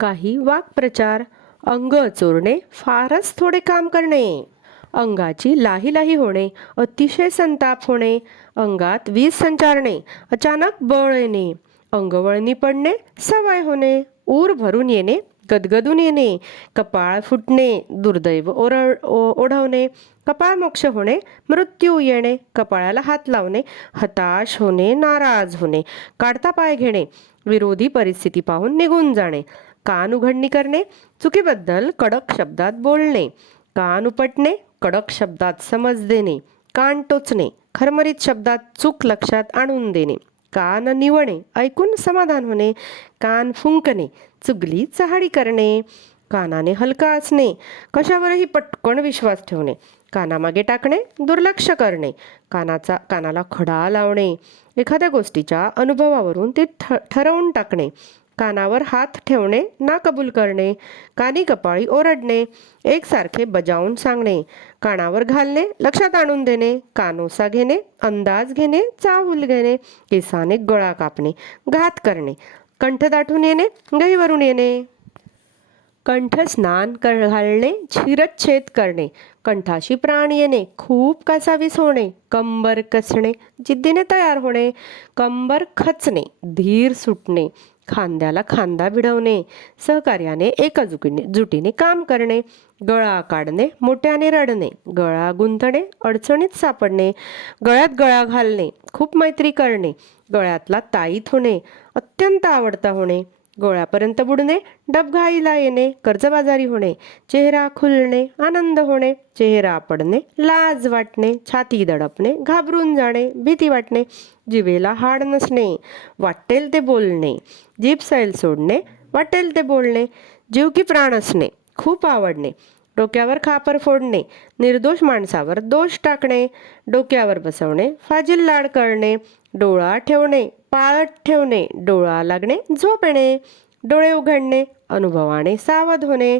काही वाक्प्रचार अंग चोरणे फारच थोडे काम करणे. अंगाची लाही लाही होणे अतिशय संताप होणे. अंगात वीज संचारणे अचानक बळ येणे. अंगवळणी पडणे सवय होणे. ऊर भरून येणे गदगदून येणे. कपाळ फुटणे दुर्दैव ओरळ ओढवणे. कपाळ मोक्ष होणे मृत्यू येणे. कपाळाला हात लावणे हताश होणे नाराज होणे. काढता पाय घेणे. विरोधी परिस्थिती पाहून निघून जाणे. कान उघडणी करणे चुकीबद्दल कडक शब्दात बोलणे कान उपटणे कडक शब्दात समज देणे कान टोचणे खरमरीत शब्दात चूक लक्षात आणून देणे कान निवणे ऐकून समाधान होणे कान फुंकणे चुगली चहाडी करणे कानाने हलका असणे कशावरही पटकन विश्वास ठेवणे कानामागे टाकणे दुर्लक्ष करणे कानाचा कानाला खडा लावणे एखाद्या गोष्टीच्या अनुभवावरून ते ठ ठरवून टाकणे कानावर हात ठेवणे ना कबूल करणे कानी कपाळी ओरडणे एकसारखे बजावून सांगणे कानावर घालणे लक्षात आणून देणे कानोसा घेणे अंदाज घेणे चाहूल घेणे केसाने गळा कापणे घात करणे कंठ दाटून येणे गहीवरून येणे. कंठ स्नान कर घालणे छिरच्छेद करणे कंठाशी प्राण येणे खूप कासावीस होणे कंबर कसणे जिद्दीने तयार होणे कंबर खचणे धीर सुटणे खांद्याला खांदा भिडवणे सहकार्याने एका जुकीने जुटीने काम करणे गळा काढणे मोठ्याने रडणे गळा गुंतणे अडचणीत सापडणे गळ्यात गळा घालणे खूप मैत्री करणे गळ्यातला ताईत होणे अत्यंत आवडता होणे. गोळ्यापर्यंत बुडणे डबघाईला येणे कर्जबाजारी होणे चेहरा खुलणे आनंद होणे चेहरा पडणे लाज वाटणे छाती दडपणे घाबरून जाणे भीती वाटणे जिवेला हाड नसणे वाटेल ते बोलणे जीभ सैल सोडणे वाटेल ते बोलणे जीव की प्राण असणे खूप आवडणे डोक्यावर खापर फोडणे निर्दोष माणसावर दोष टाकणे डोक्यावर बसवणे फाजील लाड करणे डोळा ठेवणे पाळत ठेवणे डोळा लागणे झोप येणे डोळे उघडणे अनुभवाने सावध होणे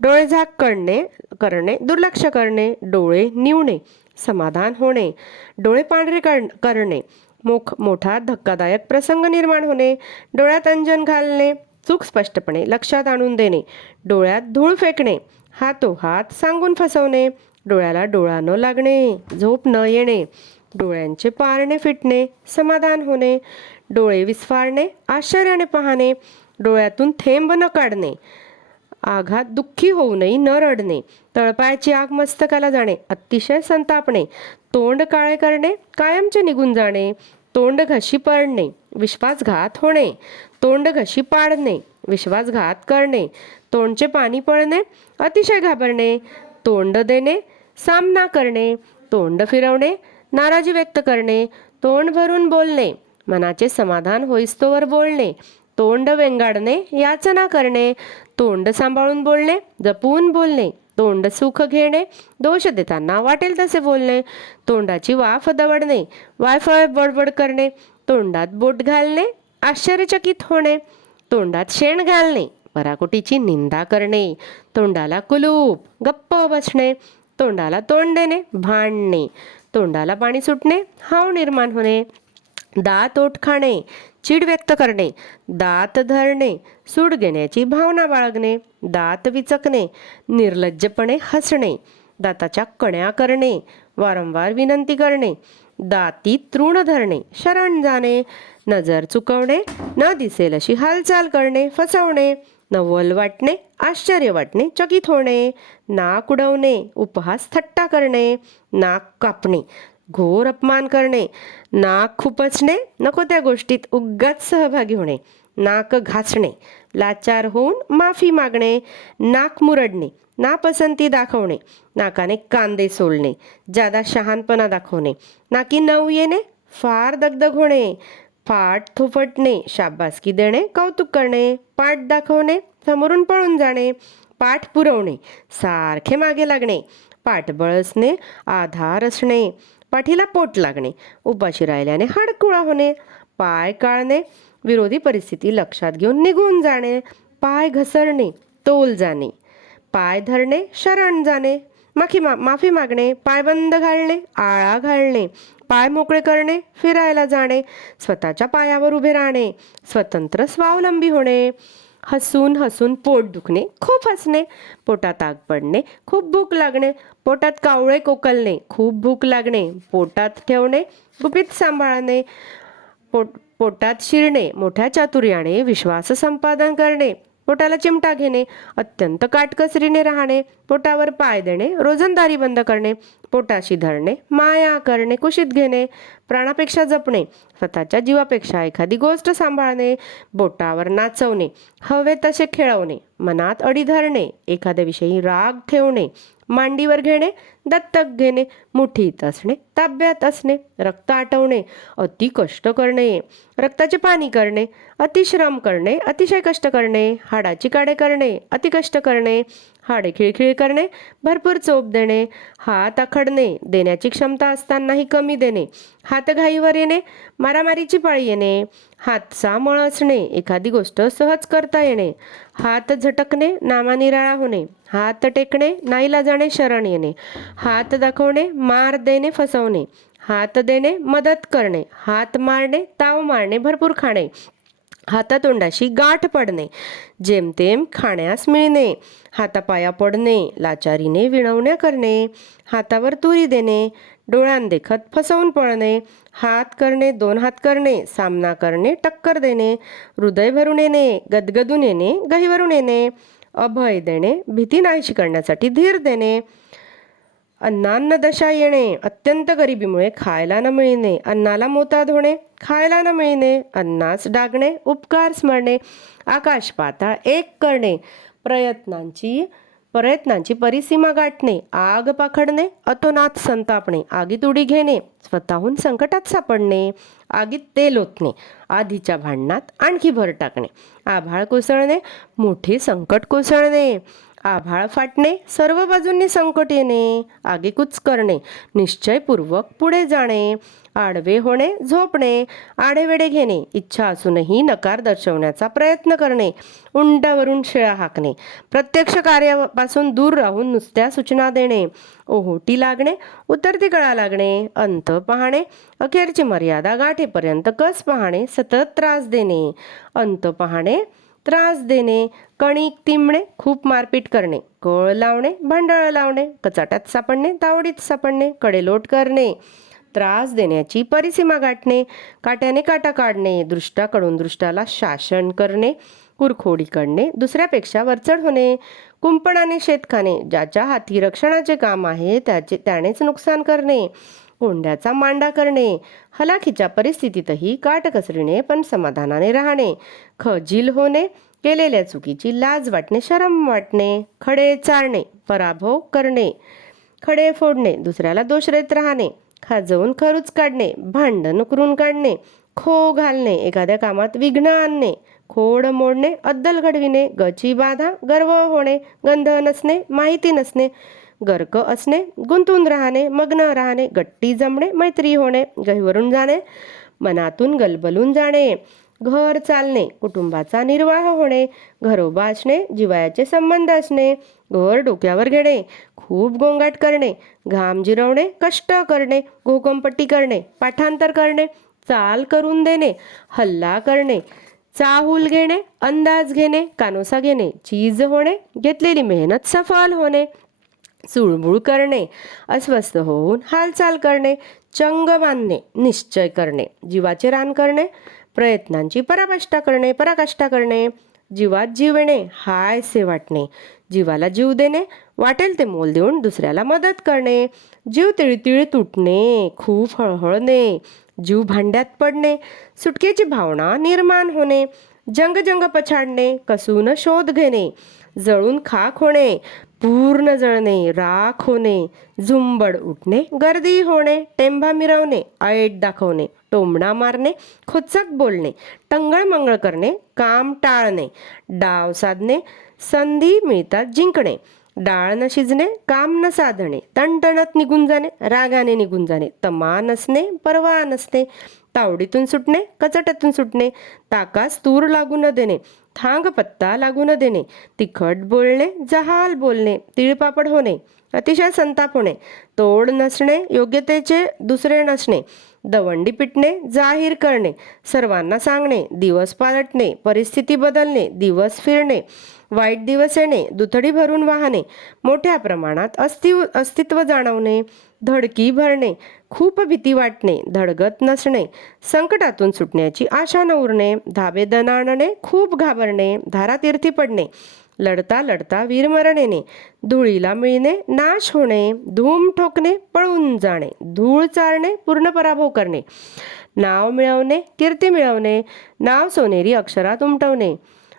डोळे झाक करणे करणे दुर्लक्ष करणे डोळे निवणे समाधान होणे डोळे पांढरे करणे मोख मोठा धक्कादायक प्रसंग निर्माण होणे डोळ्यात अंजन घालणे चूक स्पष्टपणे लक्षात आणून देणे डोळ्यात धूळ फेकणे हातो हात सांगून फसवणे डोळ्याला डोळा न लागणे झोप न येणे डोळ्यांचे पारणे फिटणे समाधान होणे डोळे विस्फारणे आश्चर्याने पाहणे डोळ्यातून थेंब न काढणे आघात दुःखी होऊनही न रडणे तळपायाची आग मस्तकाला जाणे अतिशय संतापणे तोंड काळे करणे कायमचे निघून जाणे तोंड घशी पडणे विश्वासघात होणे तोंड घशी पाडणे विश्वासघात करणे तोंडचे पाणी पळणे अतिशय घाबरणे तोंड देणे सामना करणे तोंड फिरवणे नाराजी व्यक्त करणे तोंड भरून बोलणे मनाचे समाधान होईस्तोवर बोलणे तोंड वेंगाडणे याचना करणे तोंड सांभाळून बोलणे जपून बोलणे तोंड सुख घेणे दोष देताना वाटेल तसे बोलणे तोंडाची वाफ दवडणे वायफळ बडबड करणे तोंडात बोट घालणे आश्चर्यचकित होणे तोंडात शेण घालणे पराकोटीची निंदा करणे तोंडाला कुलूप गप्प बसणे तोंडाला तोंड देणे भांडणे तोंडाला पाणी सुटणे हाव निर्माण होणे दात ओठ खाणे चीड व्यक्त करणे दात धरणे सूड घेण्याची भावना बाळगणे दात विचकणे निर्लज्जपणे हसणे दाताच्या कण्या करणे वारंवार विनंती करणे दाती तृण धरणे शरण जाणे नजर चुकवणे न दिसेल अशी हालचाल करणे फसवणे नवल वाटणे आश्चर्य वाटणे चकित होणे नाक उडवणे उपहास थट्टा करणे नाक कापणे घोर अपमान करणे नाक खुपचणे नको त्या गोष्टीत उगाच सहभागी होणे नाक घासणे लाचार होऊन माफी मागणे नाक मुरडणे नापसंती दाखवणे नाकाने कांदे सोलणे जादा शहाणपणा दाखवणे नाकी नऊ येणे फार दगदग होणे पाठ थोफटणे शाबासकी देणे कौतुक करणे पाठ दाखवणे समोरून पळून जाणे पाठ पुरवणे सारखे मागे लागणे पाठबळ असणे आधार असणे पाठीला पोट लागणे उपाशी राहिल्याने हाडकुळा होणे पाय काळणे विरोधी परिस्थिती लक्षात घेऊन निघून जाणे पाय घसरणे तोल जाणे पाय धरणे शरण जाणे माफी मा माफी मागणे पायबंद घालणे आळा घालणे पाय मोकळे करणे फिरायला जाणे स्वतःच्या पायावर उभे राहणे स्वतंत्र स्वावलंबी होणे हसून हसून पोट दुखणे खूप हसणे पोटात आग पडणे खूप भूक लागणे पोटात कावळे कोकलणे खूप भूक लागणे पोटात ठेवणे गुपित सांभाळणे पोट पोटात शिरणे मोठ्या चातुर्याने विश्वास संपादन करणे पोटाला चिमटा घेणे अत्यंत काटकसरीने राहणे पोटावर पाय देणे रोजंदारी बंद करणे पोटाशी धरणे माया करणे कुशीत घेणे प्राणापेक्षा जपणे स्वतःच्या जीवापेक्षा एखादी गोष्ट सांभाळणे बोटावर नाचवणे हवे तसे खेळवणे. मनात अडी धरणे एखाद्याविषयी राग ठेवणे मांडीवर घेणे दत्तक घेणे मुठीत असणे ताब्यात असणे रक्त आटवणे अति कष्ट करणे रक्ताचे पाणी करणे अतिश्रम करणे अतिशय कष्ट करणे हाडाची काडे करणे अति कष्ट करणे हाडे खिळखिळ करणे भरपूर चोप देणे हात आखडणे देण्याची क्षमता असतानाही कमी देणे हात घाईवर येणे मारामारीची पाळी येणे हातचा मळ असणे एखादी गोष्ट सहज करता येणे हात झटकणे नामानिराळा होणे हात टेकणे नाईला जाणे शरण येणे हात दाखवणे मार देणे फसवणे हात देणे मदत करणे हात मारणे ताव मारणे भरपूर खाणे हातातोंडाशी गाठ पडणे जेमतेम खाण्यास मिळणे हातापाया पडणे लाचारीने विणवण्या करणे हातावर तुरी देणे डोळ्यांदेखत फसवून पळणे हात करणे दोन हात करणे सामना करणे टक्कर देणे हृदय भरून येणे गदगदून येणे गहीवरून येणे अभय देणे भीती नाहीशी करण्यासाठी धीर देणे अन्नान्न दशा येणे अत्यंत गरिबीमुळे खायला न मिळणे अन्नाला मोताद होणे खायला न मिळणे अन्नास डागणे उपकार स्मरणे आकाश पाताळ एक करणे प्रयत्नांची प्रयत्नांची परिसीमा गाठणे आग पाखडणे अतोनात संतापणे आगीत उडी घेणे स्वतःहून संकटात सापडणे आगीत तेल ओतणे आधीच्या भांडणात आणखी भर टाकणे आभाळ कोसळणे मोठे संकट कोसळणे आभाळ फाटणे सर्व बाजूंनी संकट येणे आगेकूच करणे निश्चयपूर्वक पुढे जाणे आडवे होणे झोपणे आडेवेडे घेणे इच्छा असूनही नकार दर्शवण्याचा प्रयत्न करणे उंटावरून शिळा हाकणे प्रत्यक्ष कार्यापासून दूर राहून नुसत्या सूचना देणे ओहोटी लागणे उतरती कळा लागणे अंत पाहणे अखेरची मर्यादा गाठेपर्यंत कस पाहणे सतत त्रास देणे अंत पाहणे त्रास देणे कणिक तिंबणे खूप मारपीट करणे कळ लावणे भांडळ लावणे कचाट्यात सापडणे तावडीत सापडणे कडेलोट करणे त्रास देण्याची परिसीमा गाठणे काट्याने काटा काढणे दृष्टाकडून दृष्टाला शासन करणे कुरखोडी करणे दुसऱ्यापेक्षा वरचढ होणे कुंपणाने शेत खाणे ज्याच्या हाती रक्षणाचे काम आहे त्याचे त्यानेच नुकसान करणे कोंड्याचा मांडा करणे. हलाखीच्या परिस्थितीतही काटकसरीने पण समाधानाने राहणे. खजील होणे केलेल्या चुकीची लाज वाटणे शरम वाटणे खडे चाळणे पराभव करणे खडे फोडणे दुसऱ्याला दोष देत राहणे खाजवून खरूच काढणे भांडण उकरून काढणे खो घालणे एखाद्या कामात विघ्न आणणे खोड मोडणे अद्दल घडविणे गची बाधा गर्व होणे गंध नसणे माहिती नसणे गर्क असणे गुंतून राहणे मग्न राहणे गट्टी जमणे मैत्री होणे गहिवरून जाणे मनातून गलबलून जाणे घर चालणे कुटुंबाचा निर्वाह होणे घरोबा असणे जिवायाचे संबंध असणे घर डोक्यावर घेणे खूप गोंगाट करणे घाम जिरवणे कष्ट करणे घोकंपट्टी करणे पाठांतर करणे चाल करून देणे हल्ला करणे चाहूल घेणे अंदाज घेणे कानोसा घेणे चीज होणे घेतलेली मेहनत सफल होणे चुळबुळ करणे अस्वस्थ होऊन हालचाल करणे चंग बांधणे निश्चय करणे जीवाचे रान करणे प्रयत्नांची पराकाष्ठा करणे पराकाष्ठा करणे जीवात जीव येणे हायसे वाटणे. जीवाला जीव देणे वाटेल ते मोल देऊन दुसऱ्याला मदत करणे. जीव तिळतिळ तुटणे खूप हळहळणे. जीव भांड्यात पडणे सुटकेची भावना निर्माण होणे. जंगजंग पछाडणे कसून शोध घेणे. जळून खाक होणे पूर्ण जळणे राख होणे झुंबड उठणे गर्दी होणे टेंभा मिरवणे ऐट दाखवणे टोमणा मारणे खोचक बोलणे टंगळ मंगळ करणे काम टाळणे डाव साधणे संधी मिळतात जिंकणे डाळ न शिजणे काम न साधणे तणतणत निघून जाणे रागाने निघून जाणे तमा नसणे परवा नसणे तावडीतून सुटणे कचट्यातून सुटणे ताकास तूर लागू न देणे थांग पत्ता लागू न देणे. तिखट बोलणे जहाल बोलणे तिळपापड होणे अतिशय संताप होणे तोड नसणे योग्यतेचे दुसरे नसणे दवंडी पिटणे जाहीर करणे सर्वांना सांगणे दिवस पालटणे परिस्थिती बदलणे दिवस फिरणे वाईट दिवस येणे दुथडी भरून वाहणे मोठ्या प्रमाणात अस्ति अस्तित्व जाणवणे धडकी भरणे खूप भीती वाटणे धडगत नसणे संकटातून सुटण्याची आशा न उरणे धाबे दणाणणे खूप घाबरणे धारातीर्थी पडणे लढता लढता वीरमरणेने धुळीला मिळणे नाश होणे धूम ठोकणे पळून जाणे धूळ चारणे पूर्ण पराभव करणे नाव मिळवणे कीर्ती मिळवणे नाव सोनेरी अक्षरात उमटवणे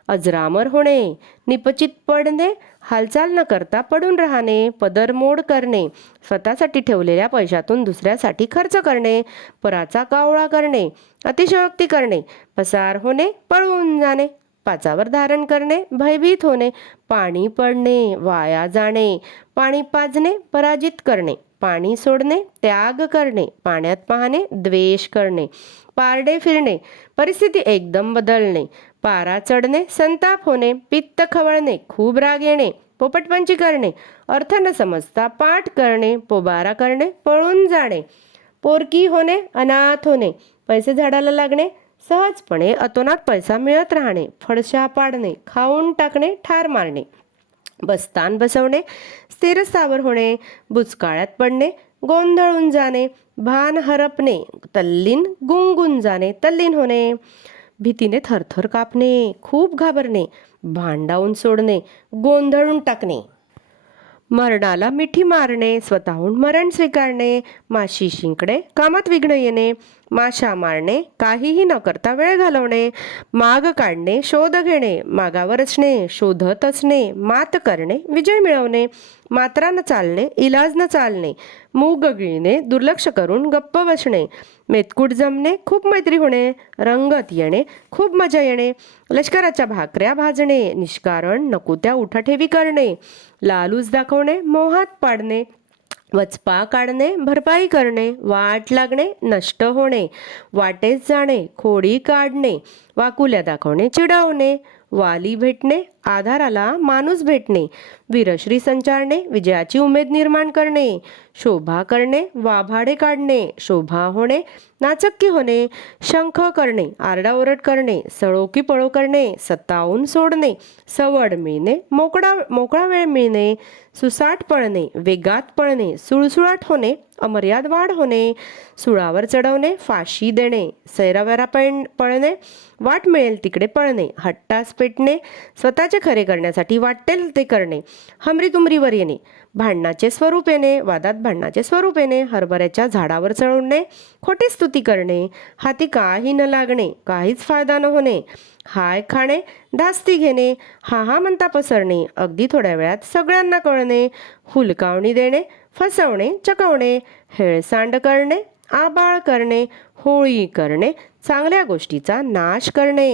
अजरामर होणे निपचित पडणे हालचाल न करता पडून राहणे पदरमोड करणे स्वतःसाठी ठेवलेल्या पैशातून दुसऱ्यासाठी खर्च करणे पराचा कावळा करणे अतिशयोक्ती करणे पसार होणे पळून जाणे पाचावर धारण करणे भयभीत होणे पाणी पडणे वाया जाणे पाणी पाजणे पराजित करणे पाणी सोडणे त्याग करणे पाण्यात पाहणे द्वेष करणे पारडे फिरणे परिस्थिती एकदम बदलणे पारा चढणे संताप होणे पित्त खवळणे खूप राग येणे पोपटपंची करणे अर्थ न समजता पाठ करणे पोबारा करणे पळून जाणे पोरकी होणे अनाथ होणे पैसे झाडाला लागणे सहजपणे अतोनात पैसा मिळत राहणे फडशा पाडणे खाऊन टाकणे ठार मारणे बस्तान बसवणे स्थिरस्थावर होणे बुचकाळ्यात पडणे गोंधळून जाणे भान हरपणे तल्लीन गुंगून जाणे तल्लीन होणे भीतीने थरथर कापणे खूप घाबरणे भांडावून सोडणे गोंधळून टाकणे. मरणाला मिठी मारणे स्वतःहून मरण स्वीकारणे माशी शिंकणे कामात विघ्न येणे माशा मारणे काहीही न करता वेळ घालवणे माग काढणे शोध घेणे मागावर असणे शोधत असणे मात करणे विजय मिळवणे मात्रा न चालणे इलाज न चालणे मूग गिळणे दुर्लक्ष करून गप्प बसणे मेतकूट जमणे खूप मैत्री होणे रंगत येणे खूप मजा येणे. लष्कराच्या भाकऱ्या भाजणे निष्कारण नको त्या उठाठेवी करणे लालूच दाखवणे मोहात पाडणे वचपा काढणे भरपाई करणे वाट लागणे नष्ट होणे वाटेस जाणे खोडी काढणे वाकुल्या दाखवणे चिडवणे वाली भेटणे आधाराला माणूस भेटणे वीरश्री संचारणे विजयाची उमेद निर्माण करणे शोभा करणे वाभाडे काढणे शोभा होणे नाचक्की होणे शंख करणे आरडाओरड करणे सळोकी पळो करणे सतावून सोडणे सवड मिळणे मोकळा मोकळा वेळ मिळणे सुसाट पळणे वेगात पळणे सुळसुळाट होणे अमर्याद वाढ होणे सुळावर चढवणे फाशी देणे सैरावैरा पळ पळणे वाट मिळेल तिकडे पळणे हट्टास पेटणे स्वतःचे खरे करण्यासाठी वाटेल ते करणे. हमरी तुमरीवर येणे. भांडणाचे स्वरूप येणे. वादात भांडणाचे स्वरूप येणे. हरभऱ्याच्या झाडावर चढवणे खोटी स्तुती करणे. हाती काही न लागणे. काहीच फायदा न होणे. हाय खाणे. धास्ती घेणे. हा हा म्हणता पसरणे. अगदी थोड्या वेळात सगळ्यांना कळणे. हुलकावणी देणे. फसवणे. चकवणे. हेळसांड करणे. आबाळ करणे. होळी करणे. चांगल्या गोष्टीचा नाश करणे.